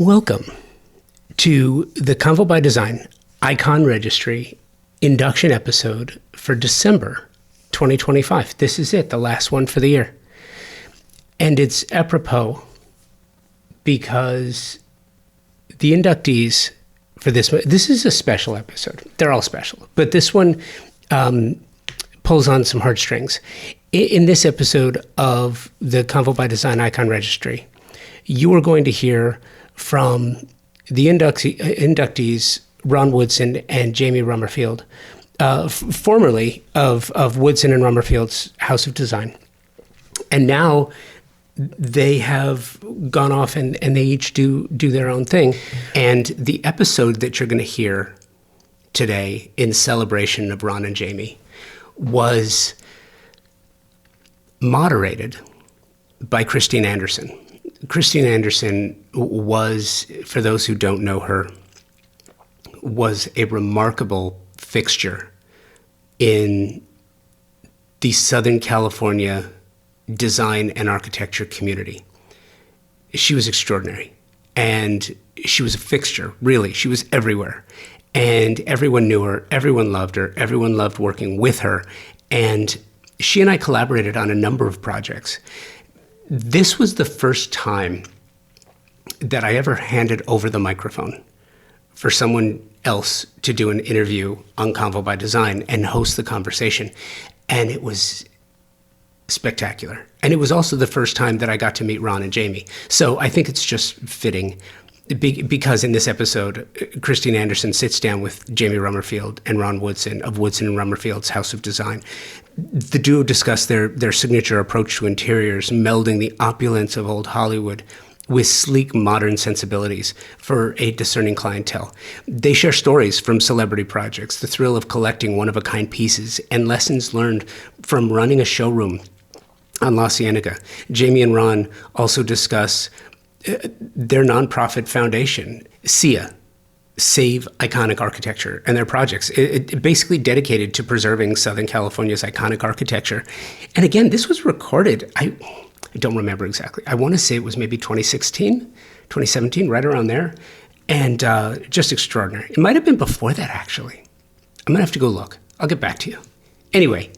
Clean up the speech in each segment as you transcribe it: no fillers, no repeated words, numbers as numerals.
Welcome to the Convo by Design Icon Registry induction episode for December 2025. This is it, the last one for the year. And it's apropos because the inductees for this is a special episode. They're all special, but this one pulls on some heartstrings. In this episode of the Convo by Design Icon Registry, you are going to hear from the inductees, Ron Woodson and Jamie Rummerfield, formerly of Woodson and Rummerfield's House of Design. And now they have gone off and they each do their own thing. And the episode that you're going to hear today in celebration of Ron and Jamie was moderated by Christine Anderson. Christine Anderson was, for those who don't know her, was a remarkable fixture in the Southern California design and architecture community. She was extraordinary, and she was a fixture, really. She was everywhere, and everyone knew her, everyone loved her, everyone loved working with her, and she and I collaborated on a number of projects. This was the first time that I ever handed over the microphone for someone else to do an interview on Convo by Design and host the conversation. And it was spectacular. And it was also the first time that I got to meet Ron and Jamie. So I think it's just fitting because in this episode, Christine Anderson sits down with Jamie Rummerfield and Ron Woodson of Woodson and Rummerfield's House of Design. The duo discuss their signature approach to interiors, melding the opulence of old Hollywood with sleek modern sensibilities for a discerning clientele. They share stories from celebrity projects, the thrill of collecting one-of-a-kind pieces, and lessons learned from running a showroom on La Cienega. Jamie and Ron also discuss their nonprofit foundation, SIA, Save Iconic Architecture, and their projects. It basically dedicated to preserving Southern California's iconic architecture. And again, this was recorded, I don't remember exactly. I want to say it was maybe 2016, 2017, right around there. And just extraordinary. It might have been before that, actually. I'm going to have to go look. I'll get back to you. Anyway,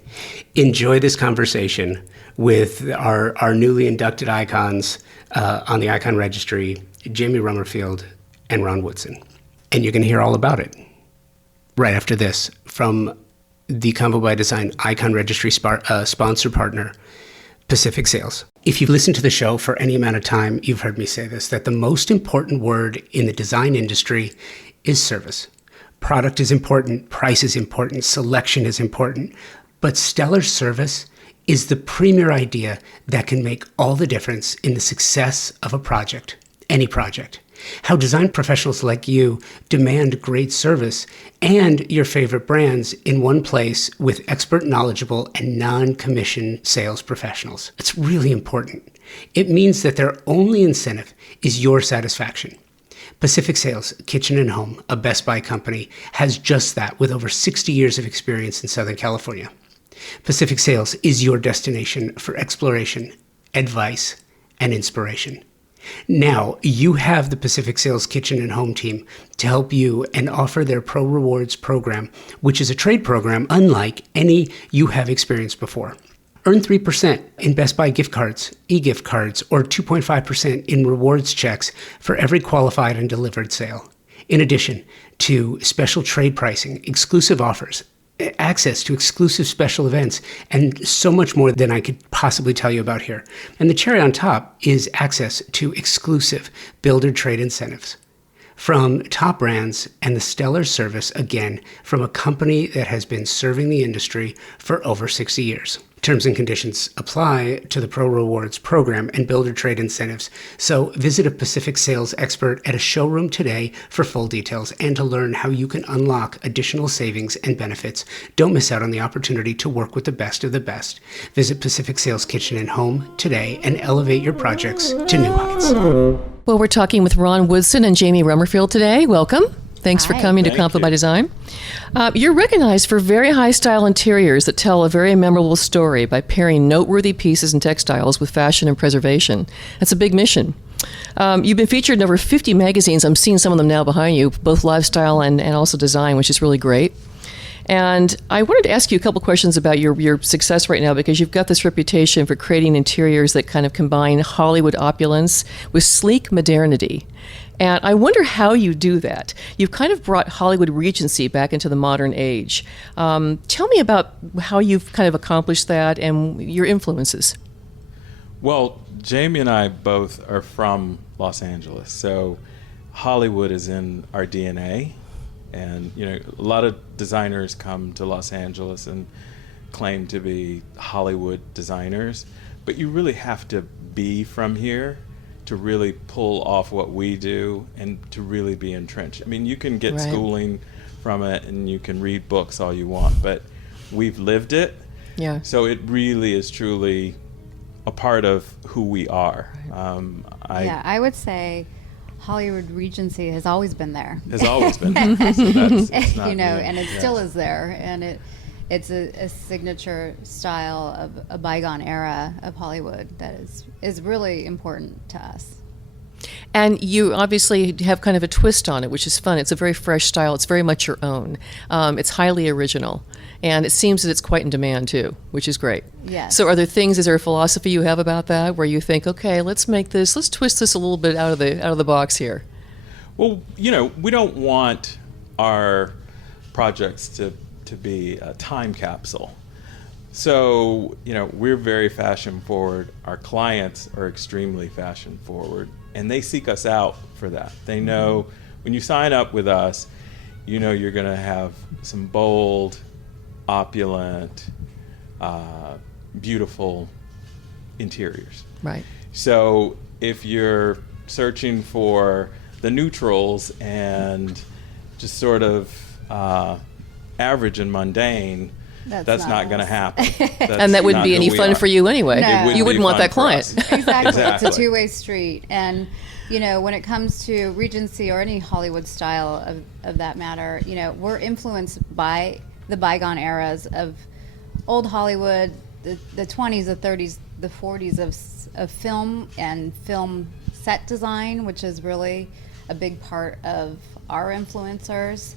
enjoy this conversation with our newly inducted icons on the Icon Registry, Jamie Rummerfield and Ron Woodson. And you're going to hear all about it right after this from the Convo by Design Icon Registry sponsor partner, Pacific Sales. If you've listened to the show for any amount of time, you've heard me say this, that the most important word in the design industry is service. Product is important, price is important, selection is important, but stellar service is the premier idea that can make all the difference in the success of a project, any project. How design professionals like you demand great service and your favorite brands in one place with expert, knowledgeable, and non-commission sales professionals. It's really important. It means that their only incentive is your satisfaction. Pacific Sales, Kitchen and Home, a Best Buy company, has just that with over 60 years of experience in Southern California. Pacific Sales is your destination for exploration, advice, and inspiration. Now, you have the Pacific Sales Kitchen and Home team to help you and offer their Pro Rewards program, which is a trade program unlike any you have experienced before. Earn 3% in Best Buy gift cards, e-gift cards, or 2.5% in rewards checks for every qualified and delivered sale. In addition to special trade pricing, exclusive offers, access to exclusive special events, and so much more than I could possibly tell you about here. And the cherry on top is access to exclusive builder trade incentives from top brands and the stellar service, again, from a company that has been serving the industry for over 60 years. Terms and conditions apply to the Pro Rewards program and builder trade incentives. So visit a Pacific Sales expert at a showroom today for full details and to learn how you can unlock additional savings and benefits. Don't miss out on the opportunity to work with the best of the best. Visit Pacific Sales Kitchen and Home today and elevate your projects to new heights. Well, we're talking with Ron Woodson and Jamie Rummerfield today. Welcome. Thanks for coming to Convo by Design. You're recognized for very high-style interiors that tell a very memorable story by pairing noteworthy pieces and textiles with fashion and preservation. That's a big mission. You've been featured in over 50 magazines. I'm seeing some of them now behind you, both lifestyle and also design, which is really great. And I wanted to ask you a couple questions about your success right now, because you've got this reputation for creating interiors that kind of combine Hollywood opulence with sleek modernity. And I wonder how you do that. You've kind of brought Hollywood Regency back into the modern age. Tell me about how you've kind of accomplished that and your influences. Well, Jamie and I both are from Los Angeles, so Hollywood is in our DNA. And, you know, a lot of designers come to Los Angeles and claim to be Hollywood designers, but you really have to be from here to really pull off what we do and to really be entrenched. I mean, you can get schooling from it and you can read books all you want, but we've lived it. Yeah. So it really is truly a part of who we are. I would say Hollywood Regency has always been there. Has always been there. So it's not, and it still is there, and it's a signature style of a bygone era of Hollywood that is really important to us. And you obviously have kind of a twist on it, which is fun. It's a very fresh style. It's very much your own. It's highly original. And it seems that it's quite in demand, too, which is great. Yes. So is there a philosophy you have about that where you think, okay, let's twist this a little bit out of the box here? Well, we don't want our projects to be a time capsule. So, we're very fashion forward. Our clients are extremely fashion forward, and they seek us out for that. They know when you sign up with us, you're going to have some bold, opulent, beautiful interiors. Right. So if you're searching for the neutrals and just sort of average and mundane, that's not going to happen. And that wouldn't be any fun for you anyway. No. You wouldn't want that client. Exactly. It's a two-way street. And, when it comes to Regency or any Hollywood style of that matter, we're influenced by the bygone eras of old Hollywood, the 20s, the 30s, the 40s of film and film set design, which is really a big part of our influencers.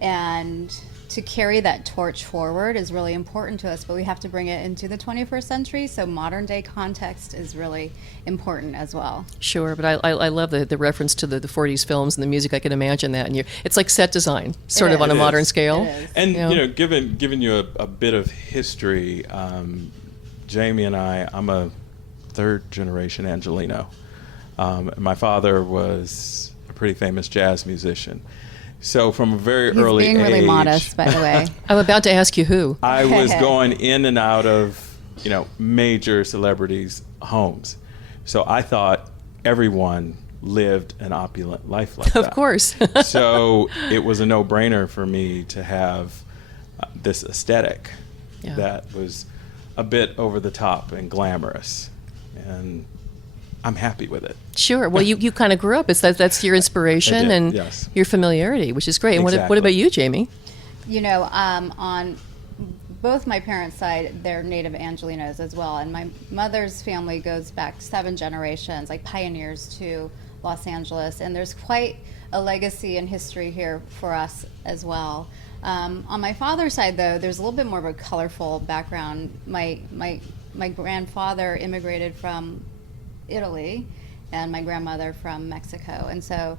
And to carry that torch forward is really important to us, but we have to bring it into the 21st century, so modern day context is really important as well. Sure, but I love the reference to the 40s films and the music. I can imagine that. And it's like set design, sort of on a modern scale. And, giving you a bit of history, Jamie and I'm a third generation Angelino. My father was a pretty famous jazz musician. So from a very early age... He's being really modest, by the way. I'm about to ask you who. I was going in and out of, major celebrities' homes. So I thought everyone lived an opulent life like that. Of course. So it was a no-brainer for me to have this aesthetic that was a bit over the top and glamorous. And I'm happy with it. Sure. Well, you kind of grew up. That's your inspiration and your familiarity, which is great. And what about you, Jamie? On both my parents' side, they're native Angelinos as well. And my mother's family goes back 7 generations, like pioneers to Los Angeles. And there's quite a legacy and history here for us as well. On my father's side, though, there's a little bit more of a colorful background. My grandfather immigrated from Italy, and my grandmother from Mexico, and so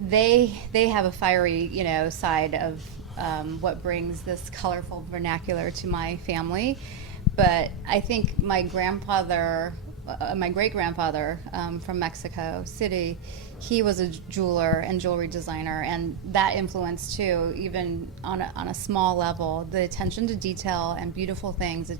they have a fiery side of what brings this colorful vernacular to my family. But I think my great grandfather from Mexico City, he was a jeweler and jewelry designer, and that influenced too, even on a small level, the attention to detail and beautiful things.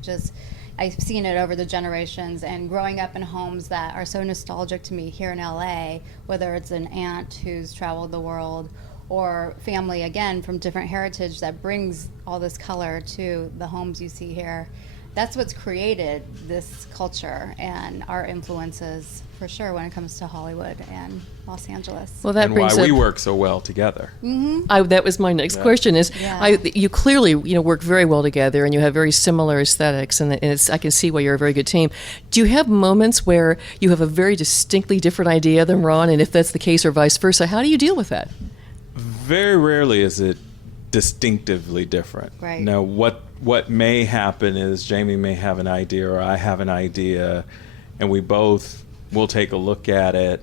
I've seen it over the generations, and growing up in homes that are so nostalgic to me here in LA, whether it's an aunt who's traveled the world or family, again, from different heritage that brings all this color to the homes you see here. that's what's created this culture and our influences for sure when it comes to Hollywood and Los Angeles. Well, that and brings why up, we work so well together. that was my next question is, Yeah. you clearly, work very well together and you have very similar aesthetics and I can see why you're a very good team. Do you have moments where you have a very distinctly different idea than Ron, and if that's the case or vice versa, how do you deal with that? Very rarely is it distinctively different. Right. Now, what may happen is Jamie may have an idea or I have an idea, and we both will take a look at it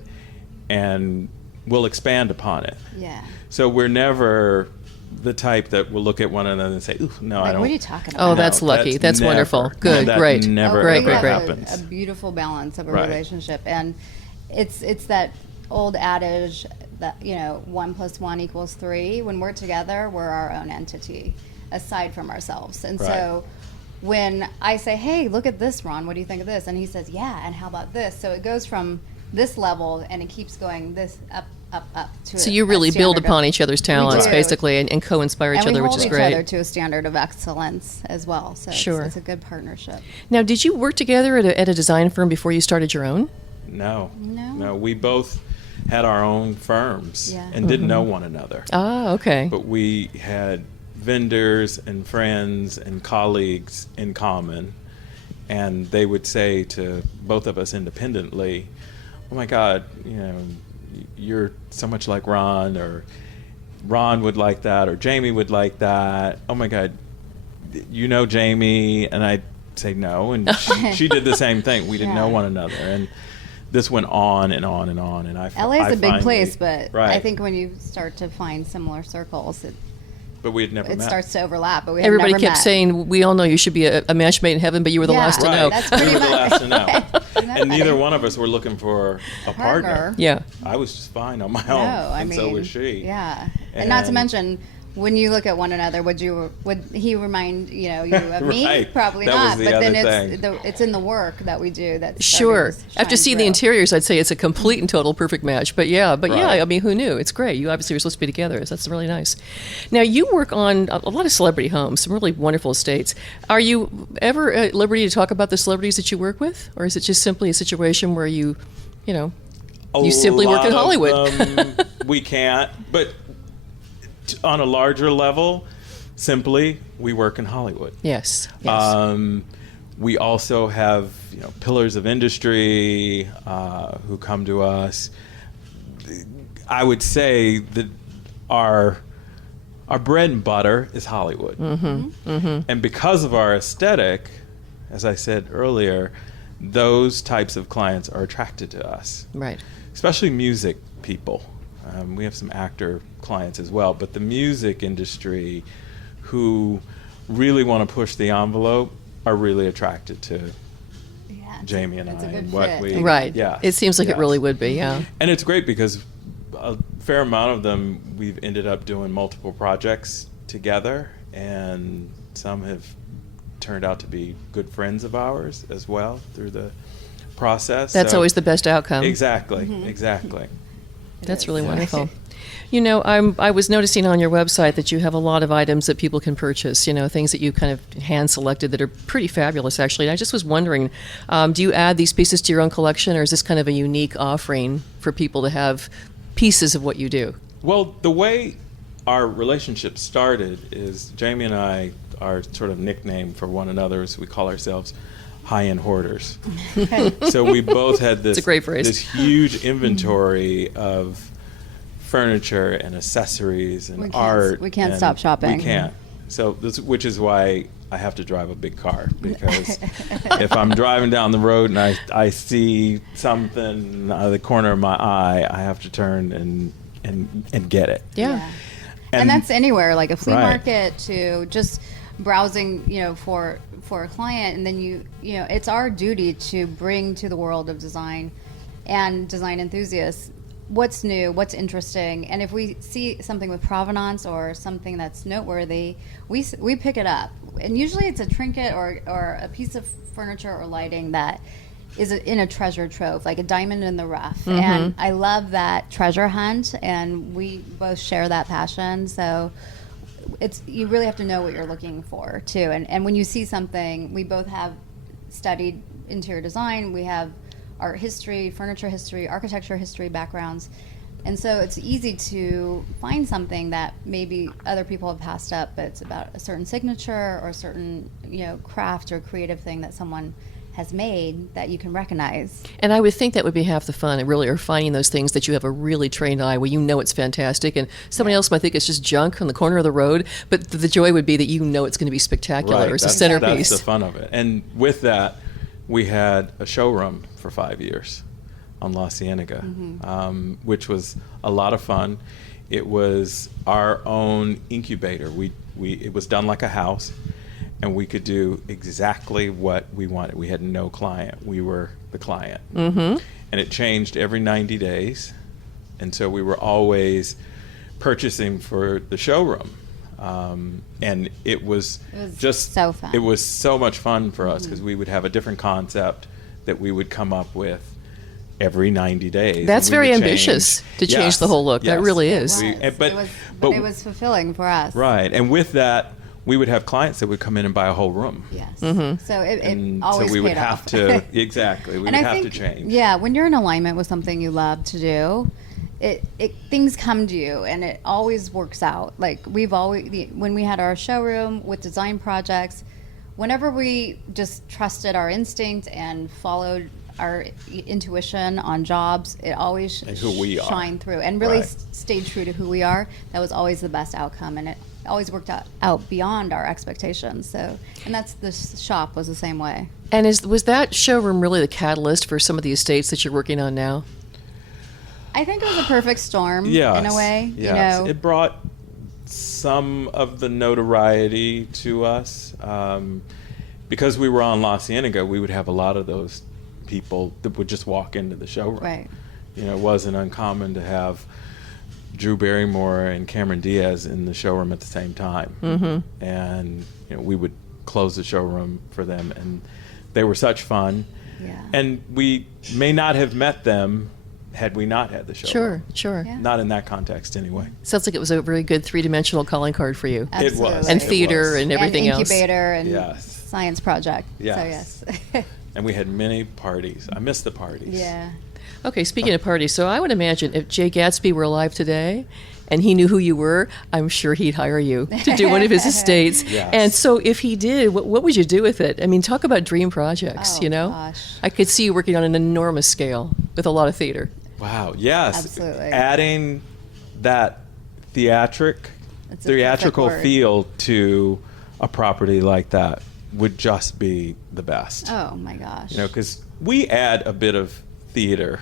and we'll expand upon it. Yeah. So we're never the type that will look at one another and say, "Ooh, no, Like, I don't." what are you talking about? Oh, that's lucky. That's never- wonderful. Good, that great. Never Great, ever great, great. happens. A beautiful balance of a Right. relationship, and it's that old adage that 1 + 1 = 3. When we're together, we're our own entity, aside from ourselves. And Right. so, when I say, "Hey, look at this, Ron. What do you think of this?" and he says, "Yeah," and how about this? So it goes from this level, and it keeps going this up to. So you really build upon each other's talents, do. basically, and co-inspire each and other, we which hold is each great. other to a standard of excellence as well. So Sure. it's a good partnership. Now, did you work together at a design firm before you started your own? No. No. We both had our own firms Yeah. and didn't know one another. Ah, okay. But we had vendors and friends and colleagues in common, and they would say to both of us independently, "Oh my God, you're so much like Ron," or "Ron would like that," or "Jamie would like that. Oh my God, Jamie?" And I'd say no, and she did the same thing. We didn't know Yeah. one another, and this went on and on and on. And LA is a big finally- place, but I Right. think when you start to find similar circles, But we had never it met. starts to overlap. But we had Everybody never kept met. saying, we all know you should be a match made in heaven, but you were the Yeah. last to Right. know. That's We pretty were the much- last to know. Isn't that And neither funny? one of us were looking for a partner. Yeah. I was just fine on my No, own, I and mean, so was she. Yeah, and not to And- mention, when you look at one another, would he remind you of me? Right. Probably That not. was the But then other it's in the work that we do that. Sure. After seeing the interiors, I'd say it's a complete and total perfect match. But yeah, Right. I mean, who knew? It's great. You obviously were supposed to be together. So that's really nice. Now, you work on a lot of celebrity homes, some really wonderful estates. Are you ever at liberty to talk about the celebrities that you work with? Or is it just simply a situation where you simply work in lot of Hollywood? them we can't, but on a larger level, simply, we work in Hollywood. Yes. We also have pillars of industry who come to us. I would say that our bread and butter is Hollywood, and because of our aesthetic, as I said earlier, those types of clients are attracted to us. Right. Especially music people. We have some actor clients as well, but the music industry who really want to push the envelope are really attracted to Jamie and I it's a good and what fit. we Right. Yeah, It seems like it yes. really would be, yeah. And it's great because a fair amount of them we've ended up doing multiple projects together, and some have turned out to be good friends of ours as well through the process. That's So- always the best outcome. Exactly, exactly. That's really wonderful. I was noticing on your website that you have a lot of items that people can purchase, things that you kind of hand selected that are pretty fabulous, actually. And I just was wondering, do you add these pieces to your own collection, or is this kind of a unique offering for people to have pieces of what you do? Well, the way our relationship started is Jamie and I, our sort of nickname for one another is we call ourselves high-end hoarders. So we both had this, It's a great phrase. this huge inventory of furniture and accessories and art. We can't and stop shopping. We can't. So which is why I have to drive a big car, because if I'm driving down the road and I see something out of the corner of my eye, I have to turn and get it. Yeah. And that's anywhere, like a flea Right. market to just browsing, for a client, and then it's our duty to bring to the world of design and design enthusiasts what's new, what's interesting, and if we see something with provenance or something that's noteworthy, we pick it up. And usually it's a trinket or a piece of furniture or lighting that is in a treasure trove, like a diamond in the rough. And I love that treasure hunt, and we both share that passion. So you really have to know what you're looking for too. And when you see something, we both have studied interior design, we have art history, furniture history, architecture history backgrounds. And so it's easy to find something that maybe other people have passed up, but it's about a certain signature or a certain, craft or creative thing that someone has made that you can recognize. And I would think that would be half the fun, really, are finding those things that you have a really trained eye where you know it's fantastic, and somebody else might think it's just junk on the corner of the road, but the joy would be that you know it's going to be spectacular, Right, or it's a that's centerpiece. the fun of it. And with that, we had a showroom for 5 years on La Cienega, which was a lot of fun. It was our own incubator. It was done like a house, and we could do exactly what we wanted. We had no client. We were the client. And it changed every 90 days. And so we were always purchasing for the showroom. And it was just so fun. It was so much fun for us because we would have a different concept that we would come up with every 90 days. That's And we very would ambitious to change Yes, the whole look. That yes. really is. But it was fulfilling for us. right. And with that, we would have clients that would come in and buy a whole room. Yes. Mm-hmm. So it And always so we would paid have off. to exactly. We And would I have think, to change. Yeah, when you're in alignment with something you love to do, it things come to you, and it always works out. Like when we had our showroom with design projects, whenever we just trusted our instinct and followed our intuition on jobs, it always And who we are. shined through, and really Right. stayed true to who we are. That was always the best outcome, and it always worked out beyond our expectations. So, and that's the shop was the same way. And was that showroom really the catalyst for some of the estates that you're working on now? I think it was a perfect storm Yes. in a way. Yes. It brought some of the notoriety to us. Because we were on La Cienega, we would have a lot of those people that would just walk into the showroom. Right. It wasn't uncommon to have Drew Barrymore and Cameron Diaz in the showroom at the same time. And we would close the showroom for them, and they were such fun. Yeah. And we may not have met them had we not had the showroom. Sure. Yeah. Not in that context, anyway. Sounds like it was a very good three-dimensional calling card for you. It was. And It theater was. and everything and else. incubator and Yes. science project. Yes. So yes. And we had many parties. I miss the parties. Yeah. Okay, speaking of parties, so I would imagine if Jay Gatsby were alive today and he knew who you were, I'm sure he'd hire you to do one of his estates. Yes. And so if he did, what would you do with it? I mean, talk about dream projects, Oh, you know? gosh. I could see you working on an enormous scale with a lot of theater. Wow. Yes. Absolutely. Adding that That's a theatrical perfect word. feel to a property like that would just be the best. Oh my gosh. Because we add a bit of theater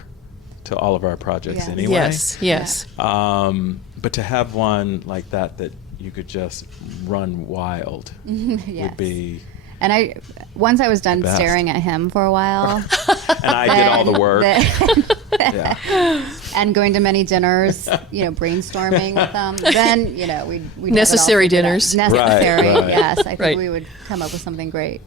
to all of our projects Yeah. anyway. Yes. But to have one like that you could just run wild Yes. would be. And once I was done best. staring at him for a while. And I did all the work. Yeah. And going to many dinners, brainstorming with them. Then, we'd Necessary dinners. Necessary, Right. yes. I think Right. we would come up with something great.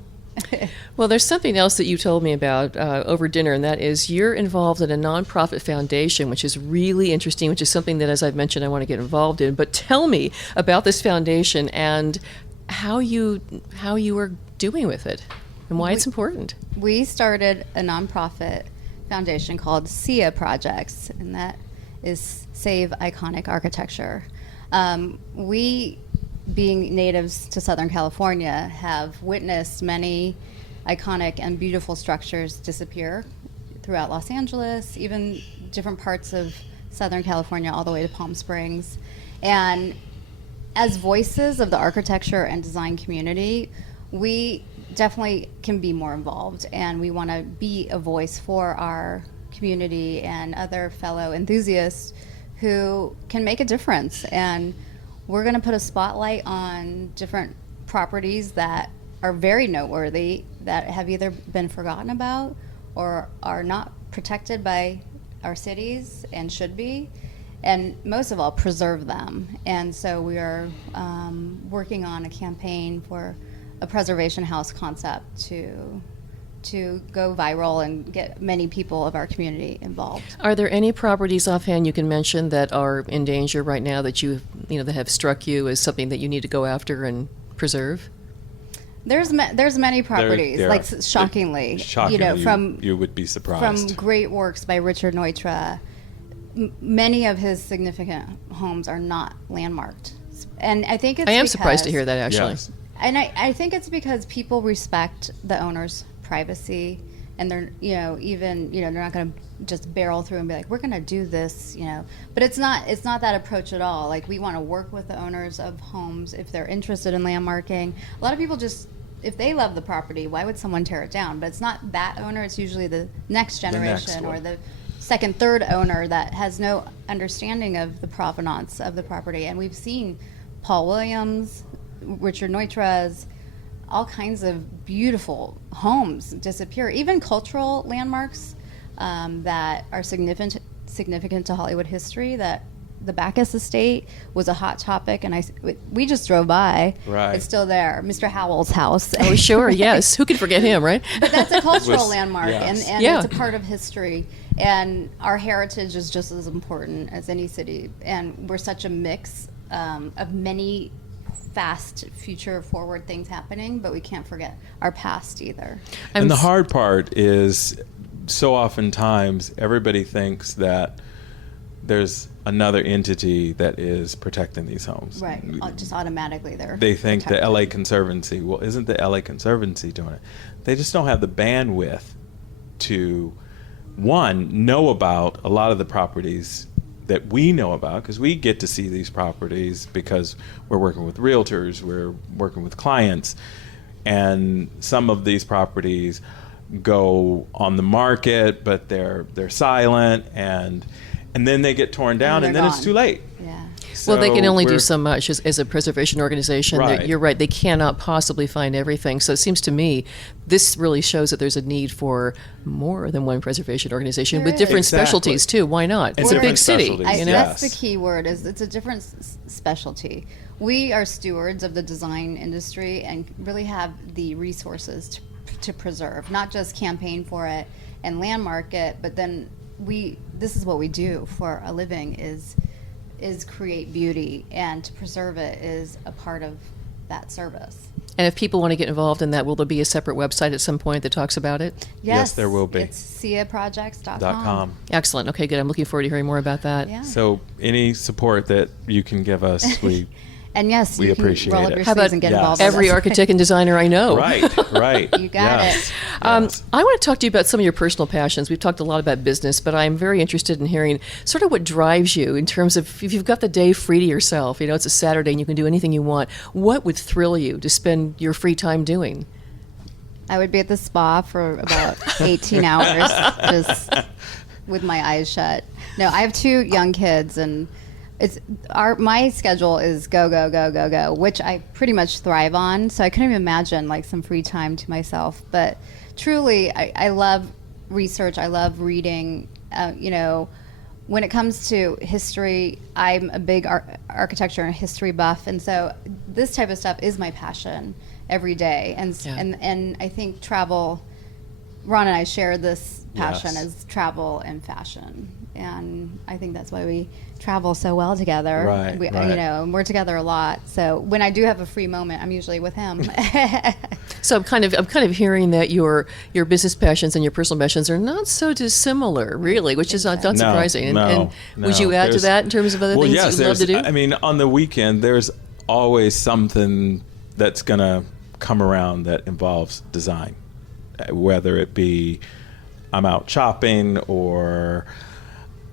Well, there's something else that you told me about over dinner, and that is you're involved in a nonprofit foundation, which is really interesting, which is something that, as I've mentioned, I want to get involved in. But tell me about this foundation and how you are doing with it and why it's important. We started a nonprofit foundation called SIA Projects, and that is Save Iconic Architecture. We, being natives to Southern California, have witnessed many iconic and beautiful structures disappear throughout Los Angeles, even different parts of Southern California, all the way to Palm Springs. And as voices of the architecture and design community, we definitely can be more involved, and we want to be a voice for our community and other fellow enthusiasts who can make a difference. And we're going to put a spotlight on different properties that are very noteworthy, that have either been forgotten about or are not protected by our cities and should be, and most of all, preserve them. And so we are working on a campaign for a preservation house concept to to go viral and get many people of our community involved. Are there any properties offhand you can mention that are in danger right now that that have struck you as something that you need to go after and preserve? There's many properties, there like are. shockingly, Shockingly, you would be surprised. from great works by Richard Neutra. Many of his significant homes are not landmarked, and I think it's. I am surprised to hear that, actually. Yes. And I think it's because people respect the owner's privacy, and they're they're not going to just barrel through and be like, we're going to do this, But it's not that approach at all. Like, we want to work with the owners of homes if they're interested in landmarking. A lot of people just, if they love the property, why would someone tear it down? But it's not that owner. It's usually the next generation or the second, third owner that has no understanding of the provenance of the property. And we've seen Paul Williams, Richard Neutra's, all kinds of beautiful homes disappear. Even cultural landmarks that are significant to Hollywood history. That the Bacchus Estate was a hot topic, and we just drove by. Right. It's still there, Mr. Howell's house. Oh, sure, yes. Who could forget him, right? But that's a cultural landmark, yes. and Yeah. it's a part of history. And our heritage is just as important as any city. And we're such a mix of many fast future forward things happening, but we can't forget our past either. And the hard part is, so oftentimes everybody thinks that there's another entity that is protecting these homes. Right, just automatically They think protected. the LA Conservancy. Well, isn't the LA Conservancy doing it? They just don't have the bandwidth to, one, know about a lot of the properties that we know about, because we get to see these properties because we're working with realtors, we're working with clients, and some of these properties go on the market, but they're silent, and then they get torn down, and then it's gone. too late. Yeah. Well, they can So only do we're- so much as a preservation organization. Right. You're right. They cannot possibly find everything. So it seems to me this really shows that there's a need for more than one preservation organization There with is. different Exactly. specialties too. Why not? And It's a big different city. specialties. You know? Yes. That's the key word. Is it's a different specialty. We are stewards of the design industry and really have the resources to preserve, not just campaign for it and landmark it, but then this is what we do for a living is create beauty, and to preserve it is a part of that service. And if people want to get involved in that, will there be a separate website at some point that talks about it? Yes, there will be. It's siaprojects.com. .com. Excellent. Okay, good. I'm looking forward to hearing more about that. Yeah. So any support that you can give us, we And yes, We you can appreciate roll up it. your How sleeves about and get Yes. involved with Every us. architect and designer I know. right. You got yes. it. Yes. I want to talk to you about some of your personal passions. We've talked a lot about business, but I'm very interested in hearing sort of what drives you in terms of if you've got the day free to yourself, it's a Saturday and you can do anything you want. What would thrill you to spend your free time doing? I would be at the spa for about 18 hours, just with my eyes shut. No, I have 2 young kids, and my schedule is go, go, go, go, go, which I pretty much thrive on. So I couldn't even imagine like some free time to myself. But truly, I love research. I love reading. When it comes to history, I'm a big architecture and history buff, and so this type of stuff is my passion every day. And I think travel. Ron and I share this passion Yes. as travel and fashion, and I think that's why we travel so well together. Right, right. And we're together a lot. So when I do have a free moment, I'm usually with him. So I'm kind of hearing that your business passions and your personal passions are not so dissimilar, really, which is not surprising. And would you add to that in terms of other things yes, you love to do? I mean, on the weekend, there's always something that's going to come around that involves design, whether it be I'm out shopping or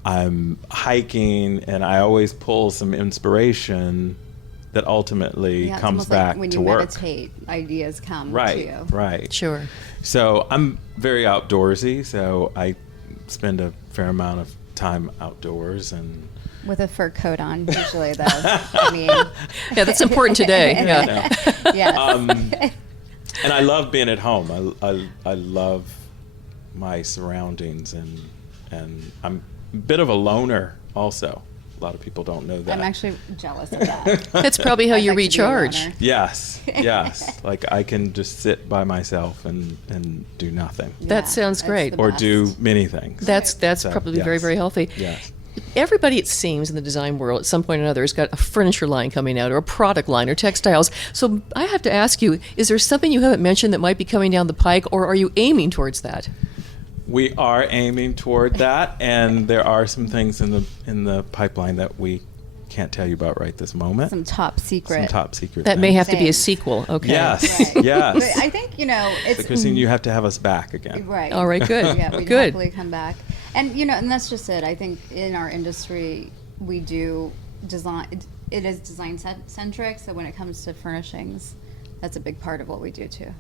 I'm hiking, and I always pull some inspiration that ultimately Yeah, it's comes almost back like when to you work. meditate, ideas come Right, to you. right. Sure. So I'm very outdoorsy, so I spend a fair amount of time outdoors, and With a fur coat on, usually, though. I mean, Yeah, that's important today. Yeah. yes. and I love being at home. I love my surroundings, and I'm a bit of a loner also, lot of people don't know that. I'm actually jealous of that. That's probably how I'd you like to be a recharge. runner. Yes. Like I can just sit by myself and do nothing. That sounds it's great. the Or best. do many things. That's So, probably yes. very, very healthy. Yes. Everybody, it seems, in the design world at some point or another has got a furniture line coming out or a product line or textiles. So I have to ask you, is there something you haven't mentioned that might be coming down the pike, or are you aiming towards that? We are aiming toward that, and there are some things in the pipeline that we can't tell you about right this moment. Some top secret. Some top secret. That may things. have to be a Same. sequel. Okay. Yes. Right. Yes. But I think, it's... So Christine, you have to have us back again. Right. All right, good. Yeah, we'd Good. happily come back. And, and that's just it. I think in our industry, we do design, it is design centric. So when it comes to furnishings, that's a big part of what we do too.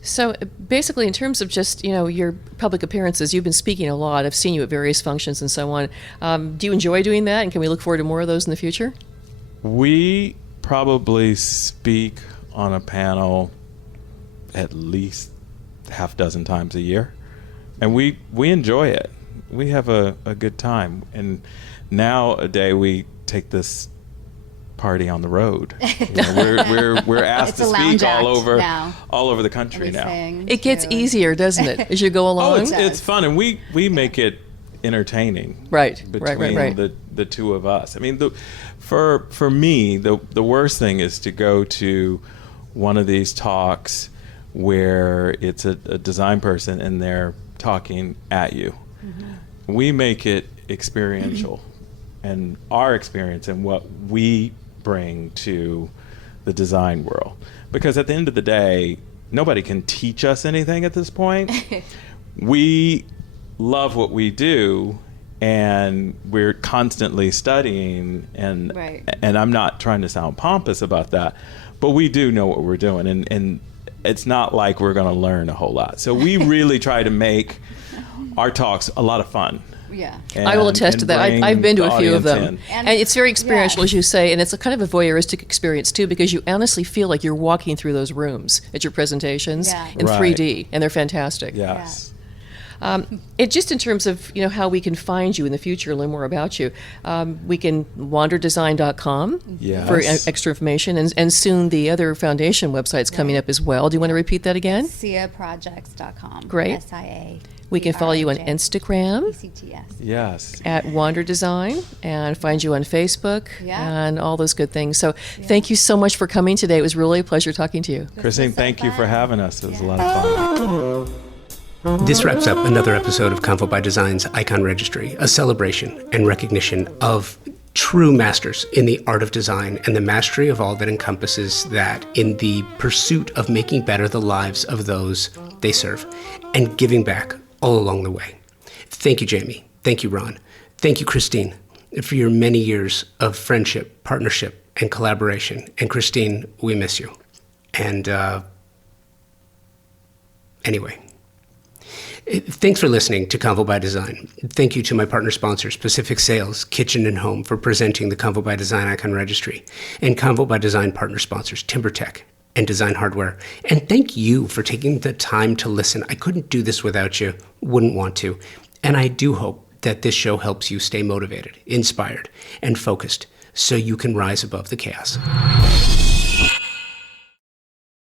So basically, in terms of just your public appearances, you've been speaking a lot. I've seen you at various functions and so on. Do you enjoy doing that, and can we look forward to more of those in the future? We probably speak on a panel at least half dozen times a year, and we enjoy it. We have a good time, and nowadays we take this party on the road. We're asked It's to a lounge speak all act now. over the country We now. sing It gets too. easier, doesn't it, as you go Oh, along? it's fun, and we make it entertaining. Right, Between right. the two of us. I mean, for me, the worst thing is to go to one of these talks where it's a design person and they're talking at you. Mm-hmm. We make it experiential, and our experience and what we bring to the design world. Because at the end of the day, nobody can teach us anything at this point. We love what we do, and we're constantly studying, and Right. and I'm not trying to sound pompous about that, but we do know what we're doing, and it's not like we're going to learn a whole lot. So we really try to make our talks a lot of fun. Yeah. I will attest to that. I've been to a few of them. In. And it's very experiential, Yes. as you say, and it's a kind of a voyeuristic experience, too, because you honestly feel like you're walking through those rooms at your presentations Yeah. in Right. 3D, and they're fantastic. Yes. It just in terms of how we can find you in the future, learn more about you. We can wanderdesign.com Yes. for extra information, and soon the other foundation website's coming up as well. Do you want to repeat that again? SIAprojects.com. Great. SIA. We can follow you on Instagram ECTS. Yes. at Wander Design and find you on Facebook Yeah. and all those good things. So thank you so much for coming today. It was really a pleasure talking to you. Christine, was so thank you for fun. having us. It was a lot of fun. This wraps up another episode of Convo by Design's Icon Registry, a celebration and recognition of true masters in the art of design and the mastery of all that encompasses that in the pursuit of making better the lives of those they serve and giving back all along the way. Thank you, Jamie. Thank you, Ron. Thank you, Christine, for your many years of friendship, partnership, and collaboration. And Christine, we miss you. And anyway, thanks for listening to Convo by Design. Thank you to my partner sponsors, Pacific Sales, Kitchen and Home, for presenting the Convo by Design Icon Registry, and Convo by Design partner sponsors, TimberTech and Design Hardware. And thank you for taking the time to listen. I couldn't do this without you, wouldn't want to. And I do hope that this show helps you stay motivated, inspired, and focused so you can rise above the chaos.